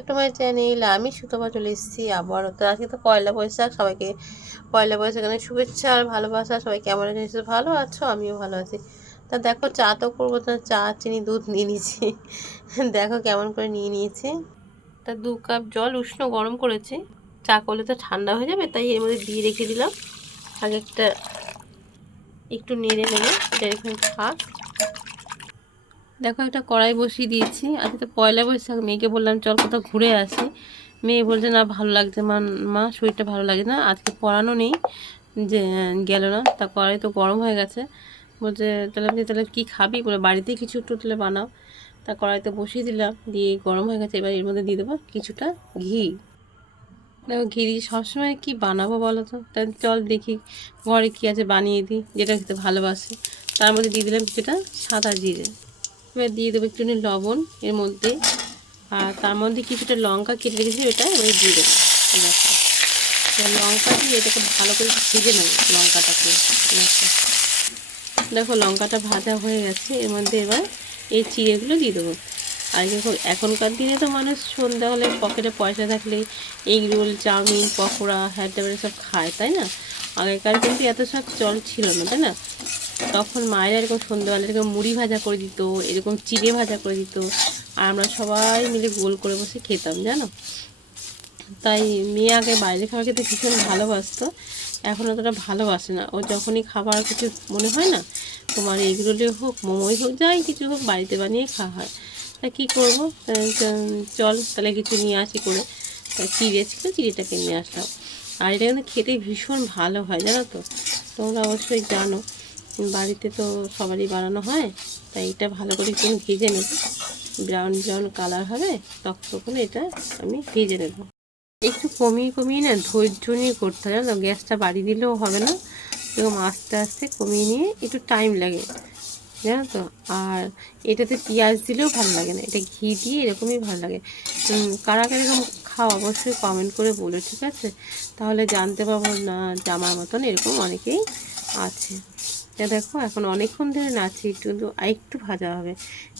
একটা মাই চ্যানেল, আমি সুতপা চলে এসেছি, আবারও তো আজকে তো পয়লা বৈশাখ, সবাইকে পয়লা বৈশাখের শুভেচ্ছা আর ভালোবাসা, সবাই কেমন আছে? ভালো আছো? আমিও ভালো আছি। তা দেখো, চা তো করব না চা, চিনি, দুধ নিয়ে নিয়েছি। দেখো কেমন করে নিয়ে নিয়েছি। তা দু কাপ জল উষ্ণ গরম করেছি। চা করলে তো ঠান্ডা হয়ে যাবে, তাই এর মধ্যে দিয়ে রেখে দিলাম। আগে একটা একটু নেড়ে নেবে এটা এখানে থাক দেখো একটা কড়াই বসিয়ে দিয়েছি। আজকে তো পয়লা বৈশাখ, মেয়েকে বললাম, চল কোথাও ঘুরে আসি। মেয়ে বলছে, না, ভালো লাগছে মা মা, শরীরটা ভালো লাগে না, আজকে পড়ানো নেই। যে, গেল না, তা কড়াই তো গরম হয়ে গেছে। বলছে, তাহলে আপনি তাহলে কী খাবি? বলে বাড়িতেই কিছু একটু তাহলে বানাও। তা কড়াইতে বসিয়ে দিলাম, দিয়ে গরম হয়ে গেছে, এবার এর মধ্যে দিয়ে দেবো কিছুটা ঘি। দেখো ঘি দিয়ে সবসময় কী বানাবো বলো তো? তাই চল দেখি, ঘরে কী আছে বানিয়ে দিই, যেটা খেতে ভালোবাসে। তার মধ্যে দিয়ে দিলাম কিছুটা সাদা জিরে। এবার দিয়ে দেবো একটুখানি লবণ এর মধ্যে। আর তার মধ্যে কিছুটা লঙ্কা কেটে রেখেছি, ওটা এবার দিয়ে দেবো। লঙ্কা দিয়ে এটাকে ভালো করে ভেজে নেব লঙ্কাটাকে। দেখো লঙ্কাটা ভাজা হয়ে গেছে, এর মধ্যে এবার এই চিড়েগুলো দিয়ে দেবো। আর দেখো, এখনকার দিনে তো মানুষ সন্ধ্যা হলে পকেটে পয়সা থাকলে এগ রোল, চাউমিন, পকোড়া হ্যাঁ সব খায়, তাই না? আগেকার কিন্তু এত সব চল ছিল না, তাই না? তখন মায়েরা এরকম সন্ধ্যেবেলা এরকম মুড়ি ভাজা করে দিত, এরকম চিড়ে ভাজা করে দিত, আর আমরা সবাই মিলে গোল করে বসে খেতাম, জানো? তাই মেয়ে আগে বাইরে খাবার খেতে ভীষণ ভালোবাসতো, এখন অতটা ভালোবাসে না। ও যখনই খাবার কিছু মনে হয় না, তোমার এগরোলে হোক, মোমোই হোক, যাই কিছু হোক বাড়িতে বানিয়ে খাওয়া হয়। তা কী করব? চল তাহলে কিছু নিয়ে আসি করে। তা চিড়ে ছিল, চিড়েটাকে নিয়ে আসলাম। আর এটা কিন্তু খেতে ভীষণ ভালো হয়, জানো তো? তোমরা অবশ্যই জানো। বাড়িতে তো সবারই বানানো হয়, তাই এটা ভালো করে একটু ভেজে নেব। ব্রাউন ব্রাউন কালার হবে তখন এটা আমি ভেজে নেব। একটু কমিয়ে কমিয়ে না ধৈর্য নিয়ে করতে হবে জানো? গ্যাসটা বাড়ি দিলেও হবে না। এরকম আস্তে আস্তে কমিয়ে নিয়ে একটু টাইম লাগে, জানো তো? আর এটাতে পেঁয়াজ দিলেও ভালো লাগে না, এটা ঘি দিয়ে এরকমই ভালো লাগে। কারা এরকম খাও অবশ্যই কমেন্ট করে বলো, ঠিক আছে? তাহলে জানতে পারব না জামার মতন এরকম অনেকেই আছে। এটা দেখো, এখন অনেকক্ষণ ধরে নাচি একটু কিন্তু একটু ভাজা হবে।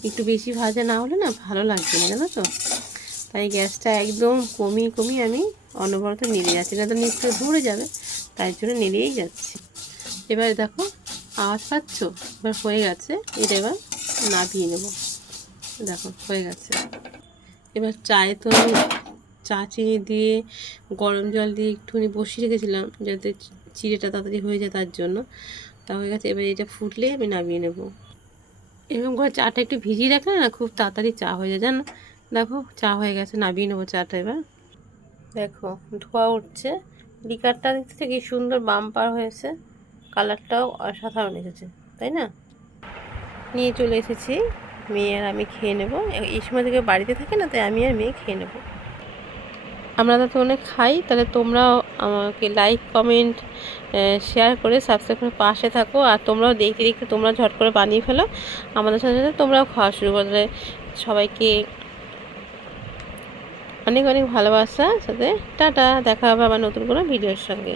একটু বেশি ভাজা না হলে না ভালো লাগবে না, জানো তো? তাই গ্যাসটা একদম কমিয়ে কমিয়ে আমি অনবরত নেড়ে যাচ্ছি। না তো নিশ্চয় ধরে যাবে, তাই জন্য নেড়েই যাচ্ছি। এবার দেখো, আওয়াজ পাচ্ছ? এবার হয়ে গেছে, এটা এবার নাবিয়ে নেব। দেখো, হয়ে গেছে। এবার চায়ে তো চা চিনি দিয়ে, গরম জল দিয়ে একটুখানি বসিয়ে রেখেছিলাম, যাতে চিড়েটা তাড়াতাড়ি হয়ে যায় তার জন্য। তা হয়ে গেছে এবার এটা ফুটলে আমি নামিয়ে নেব। এরকম করে চাটা একটু ভিজিয়ে রাখলে না খুব তাড়াতাড়ি চা হয়ে যায় জানো? দেখো চা হয়ে গেছে নামিয়ে নেব চাটা এবার। দেখো ধোয়া উঠছে। লিকারটা দেখতে কি সুন্দর বাম্পার হয়েছে। কালারটাও অসাধারণ এসেছে তাই না? নিয়ে চলে এসেছি মেয়ে আর আমি খেয়ে নেব। এই সময় থেকে বাড়িতে থাকে না তাই আমি আর মেয়ে খেয়ে নেব। আমরা তাতে অনেক খাই, তাহলে তোমরাও আমাকে লাইক কমেন্ট শেয়ার করে সাবস্ক্রাইব করে পাশে থাকো। আর তোমরাও দেখতে দেখতে তোমরা ঝট করে বানিয়ে ফেলো। আমাদের সাথে সাথে তোমরাও খাওয়া শুরু করলে সবাইকে অনেক অনেক ভালোবাসা। সাথে টাটা, দেখা হবে আবার নতুন কোনো ভিডিওর সঙ্গে।